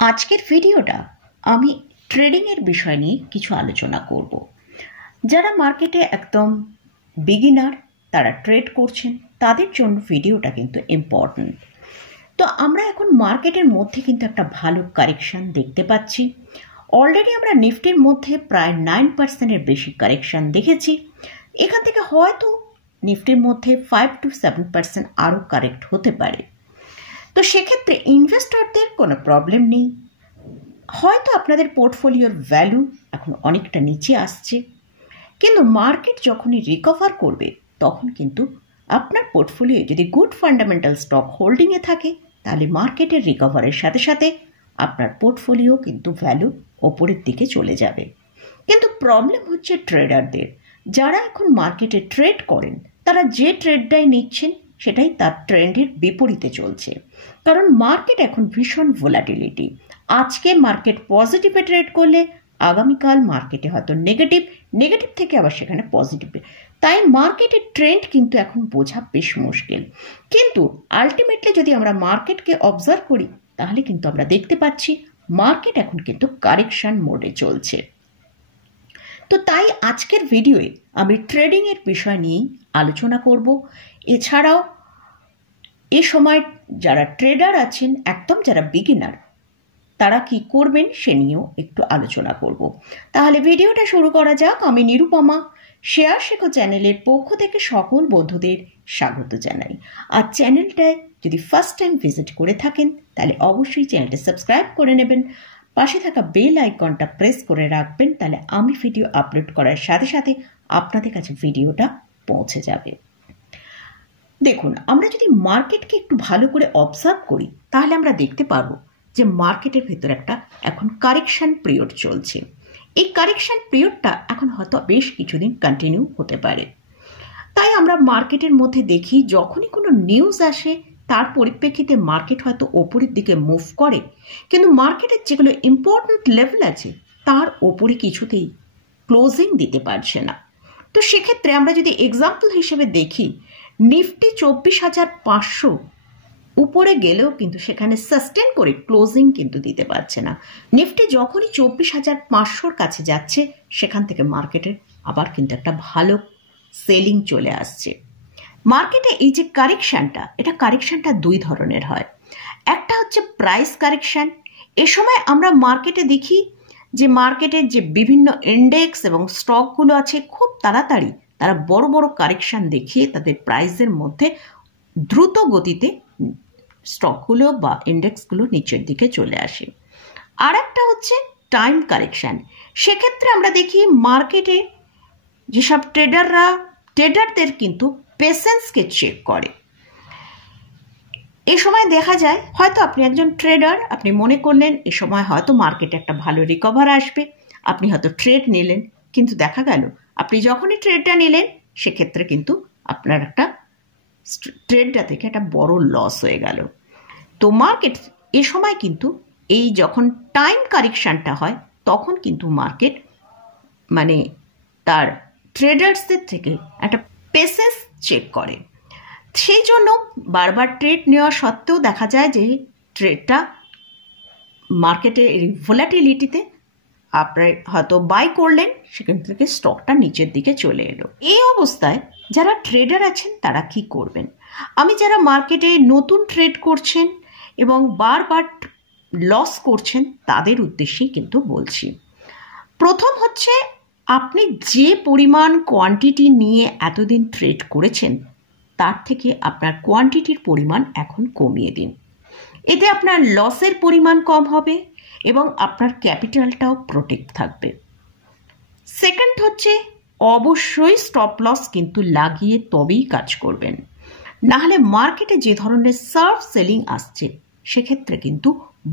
আজকের ভিডিওটা আমি ট্রেডিংয়ের বিষয় নিয়ে কিছু আলোচনা করব। যারা মার্কেটে একদম বিগিনার, তারা ট্রেড করছেন, তাদের জন্য ভিডিওটা কিন্তু ইম্পর্ট্যান্ট। তো আমরা এখন মার্কেটের মধ্যে কিন্তু একটা ভালো কারেকশান দেখতে পাচ্ছি। অলরেডি আমরা নিফটির মধ্যে প্রায় 9%-এর বেশি কারেকশান দেখেছি। এখান থেকে হয়তো নিফটির মধ্যে 5 to 7% আরও কারেক্ট হতে পারে। তো সেক্ষেত্রে ইনভেস্টরদের কোনো প্রবলেম নেই। হয়তো আপনাদের পোর্টফোলিওর ভ্যালু এখন অনেকটা নিচে আসছে, কিন্তু মার্কেট যখনই রিকভার করবে তখন কিন্তু আপনার পোর্টফোলিও যদি গুড ফান্ডামেন্টাল স্টক হোল্ডিংয়ে থাকে, তাহলে মার্কেটের রিকভারের সাথে সাথে আপনার পোর্টফোলিও কিন্তু ভ্যালু ওপরের দিকে চলে যাবে। কিন্তু প্রবলেম হচ্ছে ট্রেডারদের। যারা এখন মার্কেটে ট্রেড করেন, তারা যে ট্রেডটাই নিচ্ছেন সেটাই তার ট্রেন্ডের বিপরীতে চলছে। কারণ মার্কেট এখন ভীষণ ভোলাটিলিটি। আজকে মার্কেট পজিটিভে ট্রেড করলে আগামীকাল মার্কেটে হয়তো নেগেটিভ থেকে আবার সেখানে পজিটিভে। তাই মার্কেটের ট্রেন্ড কিন্তু এখন বোঝা বেশ মুশকিল। কিন্তু আলটিমেটলি যদি আমরা মার্কেটকে অবজার্ভ করি, তাহলে কিন্তু আমরা দেখতে পাচ্ছি মার্কেট এখন কিন্তু কারেকশন মোডে চলছে। তো তাই আজকের ভিডিওয়ে আমি ট্রেডিংয়ের বিষয় নিয়েই আলোচনা করব। এছাড়াও এ সময় যারা ট্রেডার আছেন, একদম যারা বিগিনার, তারা কি করবেন সে নিয়েও একটু আলোচনা করব। তাহলে ভিডিওটা শুরু করা যাক। আমি নিরুপমা, শেয়ার শেখো চ্যানেলের পক্ষ থেকে সকল বন্ধুদের স্বাগত জানাই। আর চ্যানেলটায় যদি ফার্স্ট টাইম ভিজিট করে থাকেন, তাহলে অবশ্যই চ্যানেলটা সাবস্ক্রাইব করে নেবেন, পাশে থাকা বেল আইকনটা প্রেস করে রাখবেন, তাহলে আমি ভিডিও আপলোড করার সাথে সাথে আপনাদের কাছে ভিডিওটা পৌঁছে যাবে। দেখুন, আমরা যদি মার্কেটকে একটু ভালো করে অবজার্ভ করি, তাহলে আমরা দেখতে পারবো যে মার্কেটের ভেতর একটা এখন কারেকশন পিরিয়ড চলছে। এই কারেকশন পিরিয়ডটা এখন হয়তো বেশ কিছুদিন কন্টিনিউ হতে পারে। তাই আমরা মার্কেটের মধ্যে দেখি, যখনই কোনো নিউজ আসে তার পরিপ্রেক্ষিতে মার্কেট হয়তো ওপরের দিকে মুভ করে, কিন্তু মার্কেটের যেগুলো ইম্পর্ট্যান্ট লেভেল আছে তার ওপরে কিছুতেই ক্লোজিং দিতে পারছে না। তো সেক্ষেত্রে আমরা যদি এক্সাম্পল হিসেবে দেখি, নিফটি 24,500 উপরে গেলেও কিন্তু সেখানে সাস্টেন করে ক্লোজিং কিন্তু দিতে পারছে না। নিফটি যখনই 24,500-র কাছে যাচ্ছে, সেখান থেকে মার্কেটের আবার কিন্তু একটা ভালো সেলিং চলে আসছে। মার্কেটে এই যে কারেকশানটা, এটা কারেকশানটা দুই ধরনের হয়। একটা হচ্ছে প্রাইস কারেকশান। এ সময় আমরা মার্কেটে দেখি যে মার্কেটের যে বিভিন্ন ইন্ডেক্স এবং স্টকগুলো আছে, খুব তাড়াতাড়ি তারা বড় বড় কারেকশান দেখিয়ে তাদের প্রাইসের মধ্যে দ্রুত গতিতে স্টকগুলো বা ইন্ডেক্সগুলো নিচের দিকে চলে আসে। আর একটা হচ্ছে টাইম কারেকশান। সেক্ষেত্রে আমরা দেখি মার্কেটে যেসব ট্রেডারদের কিন্তু পেশেন্সকে চেক করে। এই সময় দেখা যায় হয়তো আপনি একজন ট্রেডার, আপনি মনে করলেন এ সময় হয়তো মার্কেটে একটা ভালো রিকভার আসবে, আপনি হয়তো ট্রেড নিলেন, কিন্তু দেখা গেল আপনি যখনই ট্রেডটা নিলেন, সেক্ষেত্রে কিন্তু আপনার একটা ট্রেডটা থেকে একটা বড় লস হয়ে গেল। তো মার্কেট এ সময় কিন্তু এই যখন টাইম কারেকশানটা হয়, তখন কিন্তু মার্কেট মানে তার ট্রেডার্সদের থেকে একটা পেসেন্স চেক করে। সেই জন্য বারবার ট্রেড নেওয়া সত্ত্বেও দেখা যায় যে ট্রেডটা মার্কেটের ভোলাটিলিটিতে আপনার হয়তো বাই করলেন, সেখান থেকে স্টকটা নিচের দিকে চলে এলো। এই অবস্থায় যারা ট্রেডার আছেন তারা কি করবেন? আমি যারা মার্কেটে নতুন ট্রেড করছেন এবং বারবার লস করছেন, তাদের উদ্দেশ্যেই কিন্তু বলছি। প্রথম হচ্ছে, আপনি যে পরিমাণ কোয়ান্টিটি নিয়ে এতদিন ট্রেড করেছেন, তার থেকে আপনার কোয়ান্টিটির পরিমাণ এখন কমিয়ে দিন। এতে আপনার লসের পরিমাণ কম হবে এবং আপনার ক্যাপিটালটাও প্রোটেক্ট থাকবে। সেকেন্ড হচ্ছে, অবশ্যই স্টপ লস কিন্তু লাগিয়ে তবেই কাজ করবেন, নাহলে মার্কেটে যে ধরনের সার্ভ সেলিং আসছে, সেক্ষেত্রে কিন্তু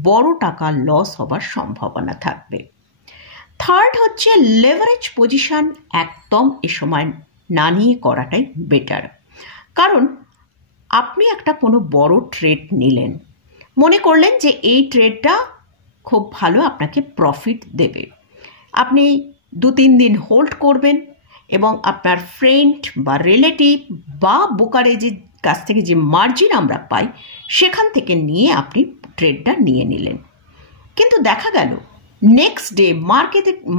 বড় টাকা লস হবার সম্ভাবনা থাকবে। থার্ড হচ্ছে, লেভারেজ পজিশন একদম এ সময় না নিয়ে করাটাই বেটার। কারণ আপনি একটা কোনো বড় ট্রেড নিলেন, মনে করলেন যে এই ট্রেডটা খুব ভালো আপনাকে প্রফিট দেবে, আপনি 2-3 দিন হোল্ড করবেন এবং আপনার ফ্রেন্ড বা রিলেটিভ বা ব্রোকারেজের কাছ থেকে যে মার্জিন আমরা পাই, সেখান থেকে নিয়ে আপনি ট্রেডটা নিয়ে নিলেন। কিন্তু দেখা গেল নেক্সট ডে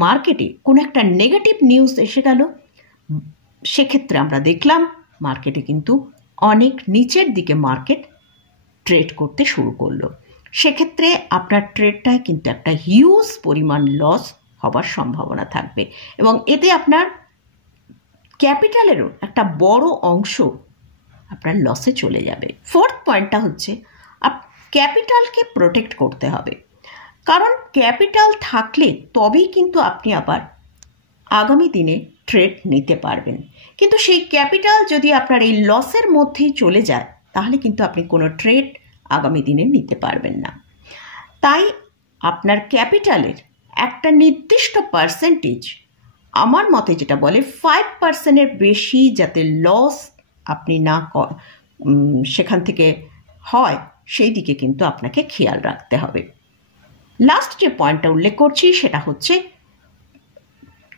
মার্কেটে কোনো একটা নেগেটিভ নিউজ এসে গেল, সেক্ষেত্রে আমরা দেখলাম মার্কেটে কিন্তু অনেক নিচের দিকে মার্কেট ট্রেড করতে শুরু করলো। সেক্ষেত্রে আপনার ট্রেডটায় কিন্তু একটা হিউজ পরিমাণ লস হবার সম্ভাবনা থাকবে এবং এতে আপনার ক্যাপিটালেরও একটা বড় অংশ আপনার লসে চলে যাবে। ফোর্থ পয়েন্টটা হচ্ছে ক্যাপিটালকে প্রোটেক্ট করতে হবে, কারণ ক্যাপিটাল থাকলে তবেই কিন্তু আপনি আবার আগামী দিনে ট্রেড নিতে পারবেন। কিন্তু সেই ক্যাপিটাল যদি আপনার এই লসের মধ্যেই চলে যায় তাহলে কিন্তু আপনি কোনো ট্রেড আগামী দিনে নিতে পারবেন না। তাই আপনার ক্যাপিটালের একটা নির্দিষ্ট পার্সেন্টেজ, আমার মতে যেটা বলে 5%-এর বেশি যাতে লস আপনি না সেখান থেকে হয় সেই দিকে কিন্তু আপনাকে খেয়াল রাখতে হবে। লাস্ট যে পয়েন্টটা উল্লেখ করছি সেটা হচ্ছে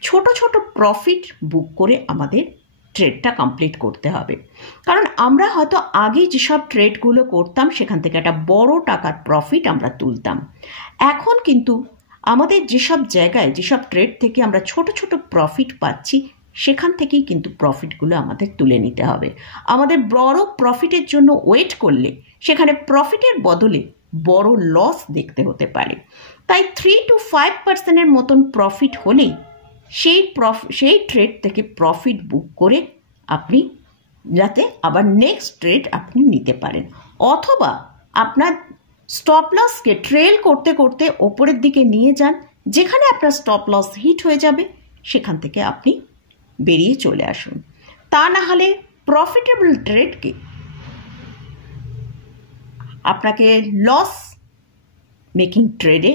ছোট ছোট প্রফিট বুক করে আমাদের ট্রেডটা কমপ্লিট করতে হবে, কারণ আমরা হয়তো আগে যেসব ট্রেডগুলো করতাম সেখান থেকে একটা বড় টাকার প্রফিট আমরা তুলতাম। এখন কিন্তু আমাদের যেসব জায়গায় যেসব ট্রেড থেকে আমরা ছোট ছোট প্রফিট পাচ্ছি সেখান থেকেই কিন্তু প্রফিটগুলো আমাদের তুলে নিতে হবে। আমাদের বড় প্রফিটের জন্য ওয়েট করলে সেখানে প্রফিটের বদলে বড় লস দেখতে হতে পারে। তাই 3-5%-এর মতন প্রফিট হলেই সেই ট্রেড থেকে প্রফিট বুক করে আপনি যাতে আবার নেক্সট ট্রেড আপনি নিতে পারেন, অথবা আপনার স্টপ লসকে ট্রেল করতে করতে ওপরের দিকে নিয়ে যান, যেখানে আপনার স্টপ লস হিট হয়ে যাবে সেখান থেকে আপনি বেরিয়ে চলে আসুন। তা না হলে প্রফিটেবল ট্রেডকে আপনাকে লস মেকিং ট্রেডে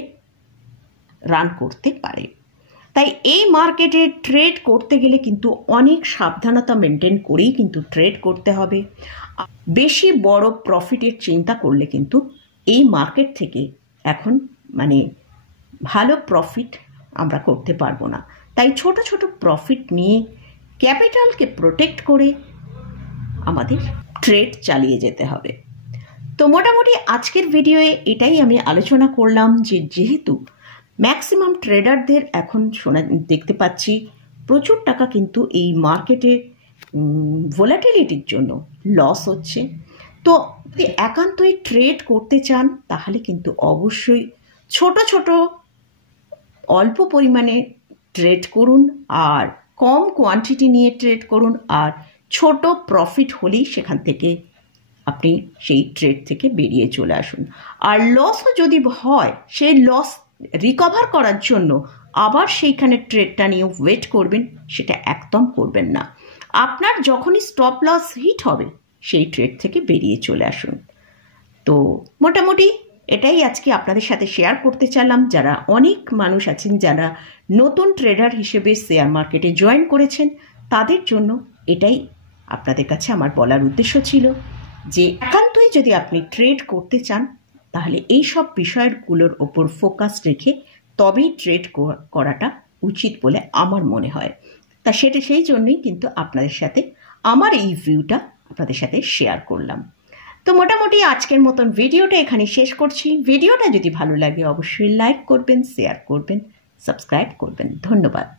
রান করতে পারে। তাই এই মার্কেটে ট্রেড করতে গেলে কিন্তু অনেক সাবধানতা মেনটেন করেই কিন্তু ট্রেড করতে হবে। বেশি বড় প্রফিটের চিন্তা করলে কিন্তু এই মার্কেট থেকে এখন ভালো প্রফিট আমরা করতে পারবো না। তাই ছোট ছোট প্রফিট নিয়ে ক্যাপিটালকে প্রোটেক্ট করে আমাদের ট্রেড চালিয়ে যেতে হবে। তো মোটামুটি আজকের ভিডিওয়ে এটাই আমি আলোচনা করলাম যে যেহেতু ম্যাক্সিমাম ট্রেডারদের এখন দেখতে পাচ্ছি প্রচুর টাকা কিন্তু এই মার্কেটে ভোলাটিলিটির জন্য লস হচ্ছে। তো যদি একান্তই ট্রেড করতে চান তাহলে কিন্তু অবশ্যই ছোট ছোট অল্প পরিমাণে ট্রেড করুন, আর কম কোয়ান্টিটি নিয়ে ট্রেড করুন, আর ছোট প্রফিট হলেই সেখান থেকে আপনি সেই ট্রেড থেকে বেরিয়ে চলে আসুন। আর লসও যদি হয় সেই লস রিকভার করার জন্য আবার সেইখানে ট্রেডটা নিয়ে ওয়েট করবেন, সেটা একদম করবেন না। আপনার যখনই স্টপ লস হিট হবে সেই ট্রেড থেকে বেরিয়ে চলে আসুন। তো মোটামুটি এটাই আজকে আপনাদের সাথে শেয়ার করতে চাইলাম। যারা অনেক মানুষ আছেন যারা নতুন ট্রেডার হিসেবে শেয়ার মার্কেটে জয়েন করেছেন তাদের জন্য এটাই আপনাদের কাছে আমার বলার উদ্দেশ্য ছিল যে একান্তই যদি আপনি ট্রেড করতে চান তাহলে এই সব বিষয়গুলোর ওপর ফোকাস রেখে তবেই ট্রেড করাটা উচিত বলে আমার মনে হয়। তা সেই জন্যই কিন্তু আপনাদের সাথে আমার এই ভিউটা আপনাদের সাথে শেয়ার করলাম। তো মোটামুটি আজকের মতন ভিডিওটা এখানে শেষ করছি। ভিডিওটা যদি ভালো লাগে অবশ্যই লাইক করবেন, শেয়ার করবেন, সাবস্ক্রাইব করবেন। ধন্যবাদ।